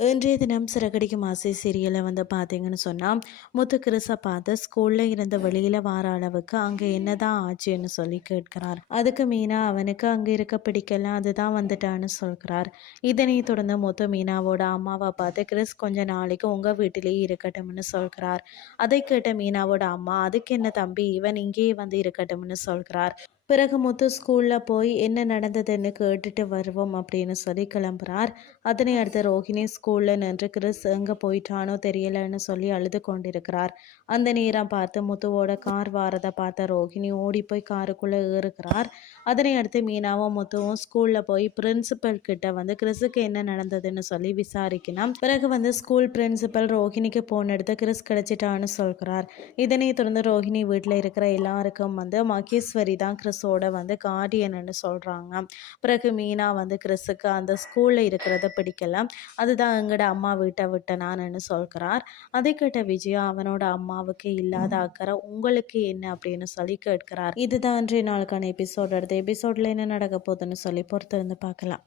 இன்றைய தினம் சிறகடிக்கும் ஆசை சீரியலை வந்து பார்த்தீங்கன்னு சொன்னால் முத்து கிறிஸை பார்த்து ஸ்கூலில் இருந்து வெளியில் வர அளவுக்கு அங்கே என்னதான் ஆச்சுன்னு சொல்லி கேட்கிறார். அதுக்கு மீனா அவனுக்கு அங்கே இருக்க பிடிக்கல அதுதான் வந்துட்டான்னு சொல்கிறார். இதனை தொடர்ந்து முத்து மீனாவோட அம்மாவை பார்த்து கிறிஸ் கொஞ்ச நாளைக்கு உங்கள் வீட்டிலேயே இருக்கட்டும்னு சொல்கிறார். அதை கேட்ட மீனாவோட அம்மா அதுக்கு என்ன தம்பி? இவன் இங்கேயே வந்து இருக்கட்டும்னு சொல்கிறார். பிறகு முத்து ஸ்கூலில் போய் என்ன நடந்ததுன்னு கேட்டுட்டு வருவோம் அப்படின்னு சொல்லி கிளம்புறார். அதனை அடுத்து ரோஹிணி ஸ்கூலில் நின்று கிறிஸ் எங்கே போயிட்டானோ தெரியலன்னு சொல்லி அழுது கொண்டிருக்கிறார். அந்த நேரம் பார்த்து முத்துவோட கார் வாரதை பார்த்த ரோஹிணி ஓடி போய் காருக்குள்ளே ஏறுகிறார். அதனை அடுத்து மீனாவும் முத்துவும் ஸ்கூலில் போய் பிரின்சிபல் கிட்ட வந்து கிறிஸுக்கு என்ன நடந்ததுன்னு சொல்லி விசாரிக்கணும். பிறகு வந்து ஸ்கூல் பிரின்சிபல் ரோஹிணிக்கு போன் எடுத்து கிறிஸ் கிடைச்சிட்டான்னு சொல்கிறார். இதனை தொடர்ந்து ரோஹிணி வீட்டில் இருக்கிற எல்லாருக்கும் வந்து மகேஸ்வரி தான் கிறிஸ் கிறிஸோட வந்து கார்டியன்னு சொல்கிறாங்க பிறகு மீனா வந்து கிறிஸுக்கு அந்த ஸ்கூலில் இருக்கிறத பிடிக்கல. அதுதான் எங்கட அம்மா வீட்டை விட்ட நான்னு சொல்கிறார். அதை கேட்ட விஜயா அவனோட அம்மாவுக்கு இல்லாத அக்கறை உங்களுக்கு என்ன? அப்படின்னு சொல்லி கேட்கிறார். இதுதான் இன்றைய நாளுக்கான எபிசோட் அடுத்த எபிசோடில் என்ன நடக்க போகுதுன்னு சொல்லி பொறுத்து வந்து பார்க்கலாம்.